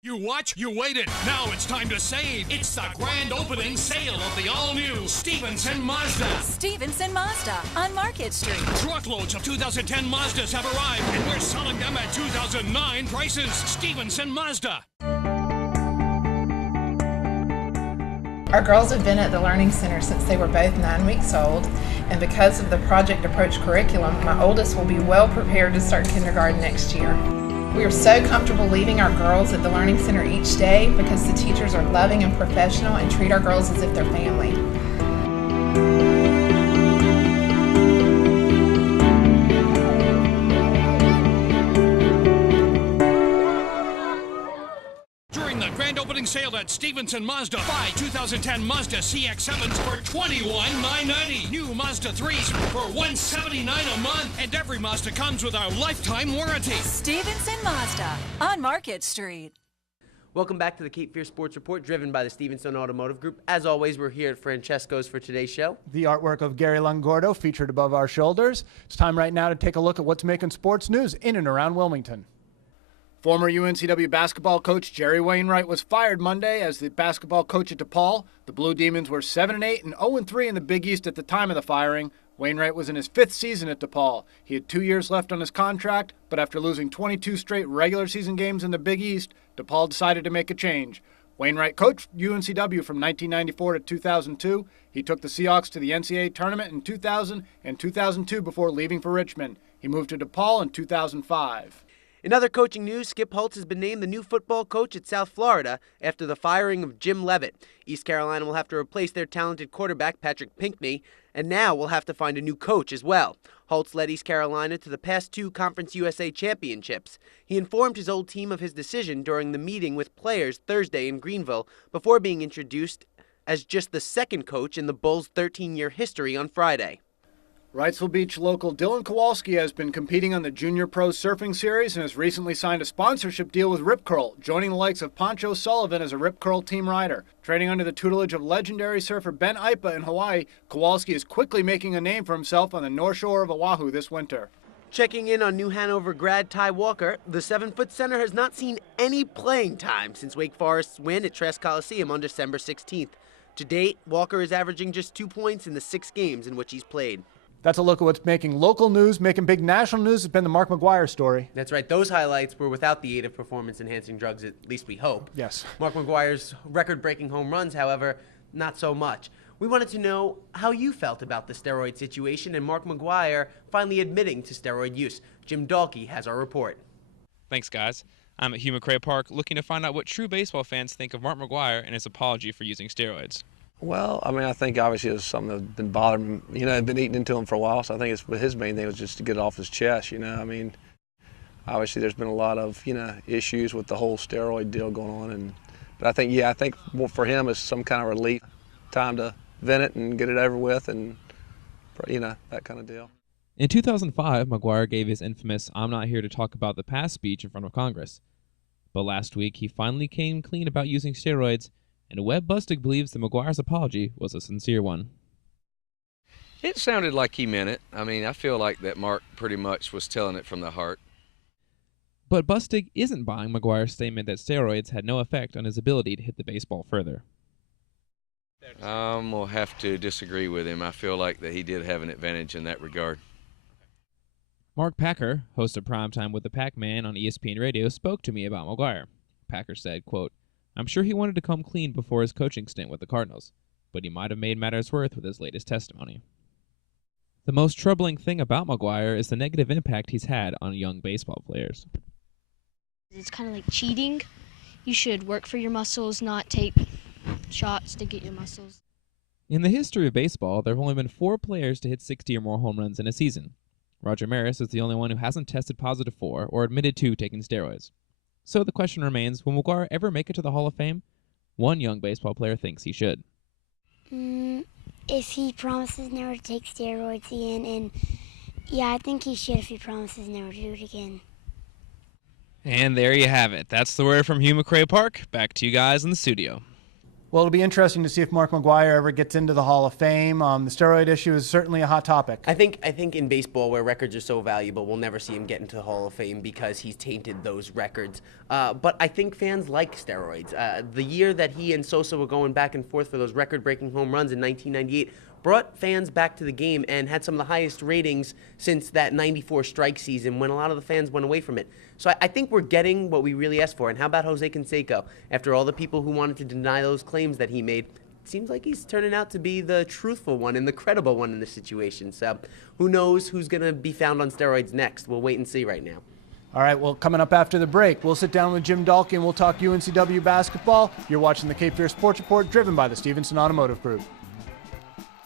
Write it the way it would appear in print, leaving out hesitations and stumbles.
You what? You waited. Now it's time to save. It's the grand opening sale of the all-new Stevenson Mazda. Stevenson Mazda on Market Street. Truckloads of 2010 Mazdas have arrived, and we're selling them at 2009 prices. Stevenson Mazda. Our girls have been at the Learning Center since they were both 9 weeks old, and because of the Project Approach curriculum, my oldest will be well prepared to start kindergarten next year. We are so comfortable leaving our girls at the Learning Center each day because the teachers are loving and professional and treat our girls as if they're family. During the grand opening sale at Stevenson Mazda, buy 2010 Mazda CX-7s for $21,990. New Mazda 3s for $179 a month. And every Mazda comes with our lifetime warranty. Stevenson Mazda on Market Street. Welcome back to the Cape Fear Sports Report, driven by the Stevenson Automotive Group. As always, we're here at Francesco's for today's show. The artwork of Gary Longordo featured above our shoulders. It's time right now to take a look at what's making sports news in and around Wilmington. Former UNCW basketball coach Jerry Wainwright was fired Monday as the basketball coach at DePaul. The Blue Demons were 7-8 and 0-3 in the Big East at the time of the firing. Wainwright was in his 5th season at DePaul. He had 2 years left on his contract, but after losing 22 straight regular season games in the Big East, DePaul decided to make a change. Wainwright coached UNCW from 1994 to 2002. He took the Seahawks to the NCAA tournament in 2000 and 2002 before leaving for Richmond. He moved to DePaul in 2005. In other coaching news, Skip Holtz has been named the new football coach at South Florida after the firing of Jim Leavitt. East Carolina will have to replace their talented quarterback, Patrick Pinckney, and now will have to find a new coach as well. Holtz led East Carolina to the past 2 Conference USA championships. He informed his old team of his decision during the meeting with players Thursday in Greenville before being introduced as just the second coach in the Bulls' 13-year history on Friday. Wrightsville Beach local Dylan Kowalski has been competing on the Junior Pro Surfing Series and has recently signed a sponsorship deal with Rip Curl, joining the likes of Poncho Sullivan as a Rip Curl team rider. Training under the tutelage of legendary surfer Ben Ipa in Hawaii, Kowalski is quickly making a name for himself on the North Shore of Oahu this winter. Checking in on New Hanover grad Ty Walker, the 7-foot center has not seen any playing time since Wake Forest's win at Trask Coliseum on December 16th. To date, Walker is averaging just 2 points in the 6 games in which he's played. That's a look at what's making local news, making big national news. It's been the Mark McGuire story. That's right. Those highlights were without the aid of performance-enhancing drugs, at least we hope. Yes. Mark McGuire's record-breaking home runs, however, not so much. We wanted to know how you felt about the steroid situation and Mark McGuire finally admitting to steroid use. Jim Dahlke has our report. Thanks, guys. I'm at Hugh McCray Park looking to find out what true baseball fans think of Mark McGuire and his apology for using steroids. Well, I mean, I think obviously it was something that's been bothering him. You know, had been eating into him for a while, so I think his main thing was just to get it off his chest, you know. I mean, obviously there's been a lot of, issues with the whole steroid deal going on. But I think for him it's some kind of relief, time to vent it and get it over with and, that kind of deal. In 2005, McGuire gave his infamous "I'm not here to talk about the past" speech in front of Congress. But last week, he finally came clean about using steroids, and Webb Bustig believes that McGuire's apology was a sincere one. It sounded like he meant it. I mean, I feel like that Mark pretty much was telling it from the heart. But Bustig isn't buying McGuire's statement that steroids had no effect on his ability to hit the baseball further. We'll have to disagree with him. I feel like that he did have an advantage in that regard. Mark Packer, host of Primetime with the Pac-Man on ESPN Radio, spoke to me about McGuire. Packer said, quote, "I'm sure he wanted to come clean before his coaching stint with the Cardinals, but he might have made matters worse with his latest testimony." The most troubling thing about McGuire is the negative impact he's had on young baseball players. It's kind of like cheating. You should work for your muscles, not take shots to get your muscles. In the history of baseball, there have only been 4 players to hit 60 or more home runs in a season. Roger Maris is the only one who hasn't tested positive for or admitted to taking steroids. So the question remains, will McGuire ever make it to the Hall of Fame? One young baseball player thinks he should. If he promises never to take steroids again, and yeah, I think he should if he promises never to do it again. And there you have it. That's the word from Hugh McCray Park. Back to you guys in the studio. Well, it'll be interesting to see if Mark McGwire ever gets into the Hall of Fame. The steroid issue is certainly a hot topic. I think in baseball, where records are so valuable, we'll never see him get into the Hall of Fame because he's tainted those records. But I think fans like steroids. The year that he and Sosa were going back and forth for those record-breaking home runs in 1998 brought fans back to the game and had some of the highest ratings since that 94 strike season when a lot of the fans went away from it. So I think we're getting what we really asked for. And how about Jose Canseco? After all the people who wanted to deny those claims that he made, it seems like he's turning out to be the truthful one and the credible one in this situation. So who knows who's going to be found on steroids next? We'll wait and see right now. All right, well, coming up after the break, we'll sit down with Jim Dahlke and we'll talk UNCW basketball. You're watching the Cape Fear Sports Report, driven by the Stevenson Automotive Group.